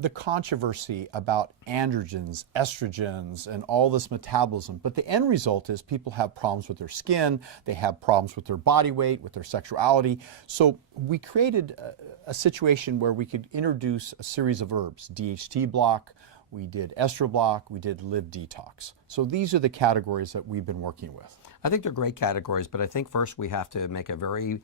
the controversy about androgens, estrogens, and all this metabolism. But the end result is people have problems with their skin, they have problems with their body weight, with their sexuality. So we created a situation where we could introduce a series of herbs, DHT block, we did EstroBlock, we did Live Detox. So these are the categories that we've been working with. I think they're great categories, but I think first we have to make a very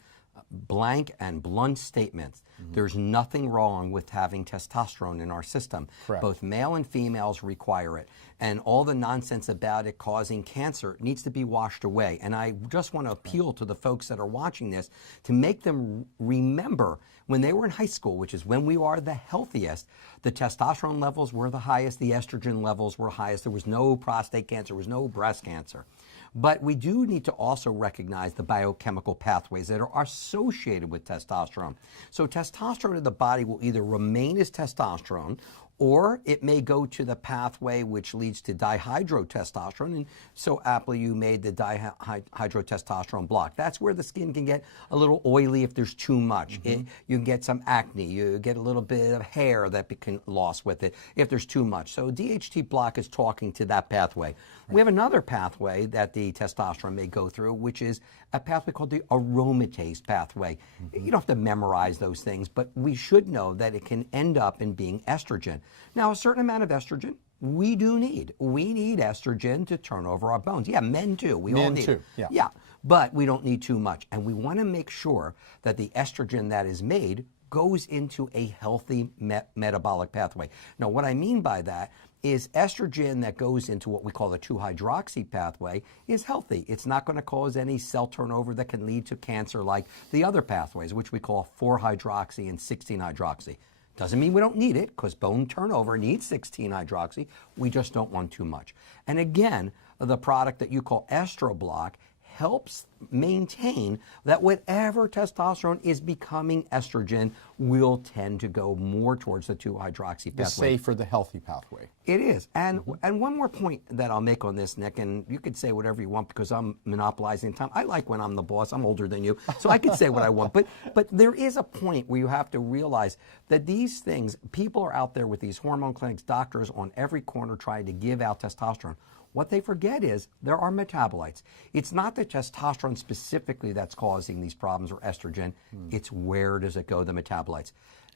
blank and blunt statement. There's nothing wrong with having testosterone in our system. Correct. Both male and females require it. And all the nonsense about it causing cancer needs to be washed away. And I just want to appeal to the folks that are watching this to make them remember when they were in high school, which is when we are the healthiest, the testosterone levels were the highest, the estrogen levels were highest, there was no prostate cancer, there was no breast cancer. But we do need to also recognize the biochemical pathways that are associated with testosterone. So testosterone in the body will either remain as testosterone, or it may go to the pathway which leads to dihydrotestosterone, and so aptly you made the dihydrotestosterone block. That's where the skin can get a little oily if there's too much. You can get some acne, you get a little bit of hair that can lost with it if there's too much. So DHT block is talking to that pathway. We have another pathway that the testosterone may go through, which is a pathway called the aromatase pathway. You don't have to memorize those things, but we should know that it can end up in being estrogen. Now, a certain amount of estrogen we do need. We need estrogen to turn over our bones. Yeah, men too. We all need it. Yeah, but we don't need too much. And we want to make sure that the estrogen that is made goes into a healthy metabolic pathway. Now, what I mean by that is estrogen that goes into what we call the 2-hydroxy pathway is healthy. It's not going to cause any cell turnover that can lead to cancer like the other pathways, which we call 4-hydroxy and 16-hydroxy. Doesn't mean we don't need it, because bone turnover needs 16-hydroxy. We just don't want too much. And again, the product that you call EstroBlock helps maintain that whatever testosterone is becoming estrogen will tend to go more towards the 2-hydroxy pathway. The safer, the healthy pathway. It is. And one more point that I'll make on this, Nick, and you could say whatever you want because I'm monopolizing time. I like when I'm the boss. I'm older than you, so I can say what I want. But there is a point where you have to realize that these things, people are out there with these hormone clinics, doctors on every corner trying to give out testosterone. What they forget is there are metabolites. It's not the testosterone specifically that's causing these problems or estrogen. It's where does it go, the metabolites.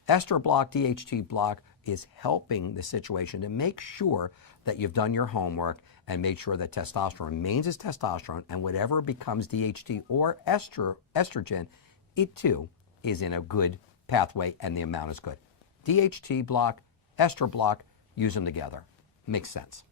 EstroBlock, DHT block is helping the situation to make sure that you've done your homework and made sure that testosterone remains as testosterone, and whatever becomes DHT or estrogen, it too is in a good pathway and the amount is good. DHT block, EstroBlock, use them together. Makes sense.